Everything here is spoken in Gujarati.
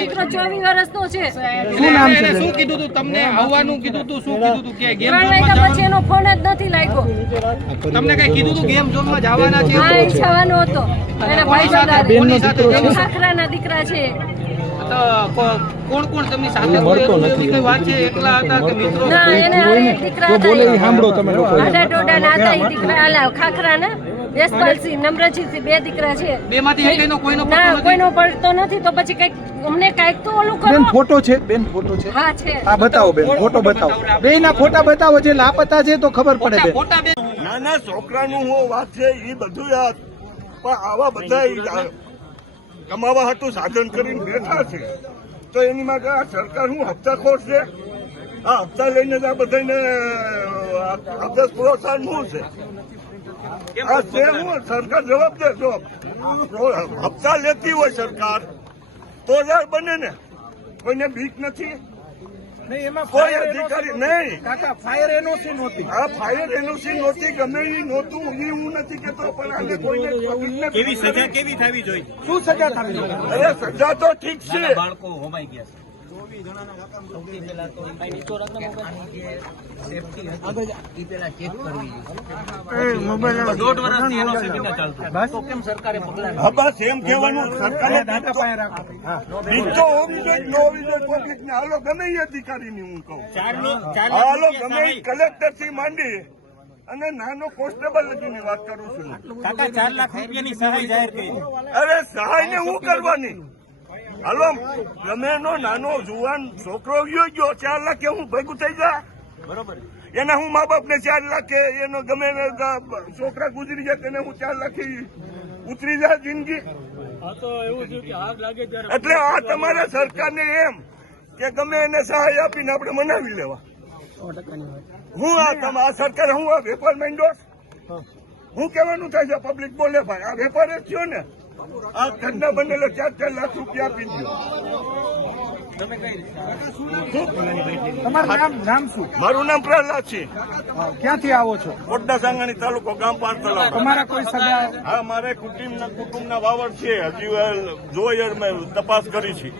દીકરો ચોવીસ વર્ષનો છે. શું નામ છે શું કીધું તું? તમને આવવાનું કીધું તું શું કીધું તું? કે ગેમ ત્રણ પછી એનો ફોન જ નથી લાગ્યો. તમને કઈ કીધું તું ગેમ ઝોનમાં જવાના છે? હા જવાનો હતો. એના ભાઈ સાથે? બંધારે. દીકરો છે? ખાખરાના દીકરા છે. કોણ કોણ તમારી સાથે કોઈ એવું કઈ વાત છે? એકલા હતા કે મિત્રો? ના એને ને, દીકરા જો બોલે એ. સાંભળો તમે લોકો. આડા ટોડા હતા દીકરા. આલા ખાખરાના? યશપાલસિંહ નમ્રજીતસિંહ બે દીકરા છે. બેમાંથી એકનો કોઈનો ના નથી? કોઈનો પડતો નથી તો પછી કંઈક અમને કંઈક તો ઓલું બેન ફોટો છે બેન ફોટો છે. હા છે. આ બતાવો બેન ફોટો બતાવો. બેના ફોટા બતાવો જે લાપતા છે તો ખબર પડે બેન. ફોટા બે નાના છોકરાનું હું વાત છે એ બધું યાદ પણ આવા બધા કમાવા હાટું સાધન કરીને બેઠા છે. તો એની માટે આ સરકાર હું હપ્તાખોર છે? આ હપ્તા લઈને જ આ બધાને અભ્યાસ પ્રોત્સાહન શું છે? હું સરકાર જવાબ દે જવાબ. હપ્તા લેતી હોય સરકાર તો જ આ બને ને. કોઈને બીક નથી. કોઈ અધિકારી નહીં. કાકા ફાયર એનઓસી નહોતી? આ ફાયર એનઓસી નહોતી ગમે એ નહોતું એ હું નથી કેતો પણ આને કોઈને કેવી સજા કેવી થવી જોઈએ? શું સજા થવી જોઈએ? અરે સજા તો ઠીક છે. બાળકો હોમાઈ ગયા છે. સેમિનાર ચાલતો તો પબ્લિકને હાલો ગમે કલેક્ટરથી માંડી અને નાનો કોન્સ્ટેબલ લગીની વાત કરું છું કાકા ચાર લાખ રૂપિયાની સહાય જાહેર કરી. અરે સહાય ને હું કરવાની? હાલો ગમે એનો નાનો જુવાન છોકરો ગયો ગયો ચાર લાખ હું ભેગું થઈ જા. બરોબર. એના હું મા બાપ ને ચાર લાખે એનો ગમે એને છોકરા ગુજરી જાય તેને હું ચાર લાખે ઉતરી જાય જિંદગી. એટલે આ તમારા સરકારને એમ કે ગમે એને સહાય આપીને આપણે મનાવી લેવા. હું આ તમે આ સરકાર હું આ વેપાર માંડ્યો હું. કહેવાનું થાય છે પબ્લિક બોલે ભાઈ આ વેપાર જ થયો ને. આ ઘરના બનેલો ચાર ચાર લાખ રૂપિયા આપી દો મારું નામ પ્રહલાદ છે. ક્યાંથી આવો છો? કોટડા સાંગાણી તાલુકો ગામ પાર તમારા કોઈ સગા હા મારે કુટુંબના કુટુંબના વાવડ છે. હજી જોઈ મેં તપાસ કરી છે.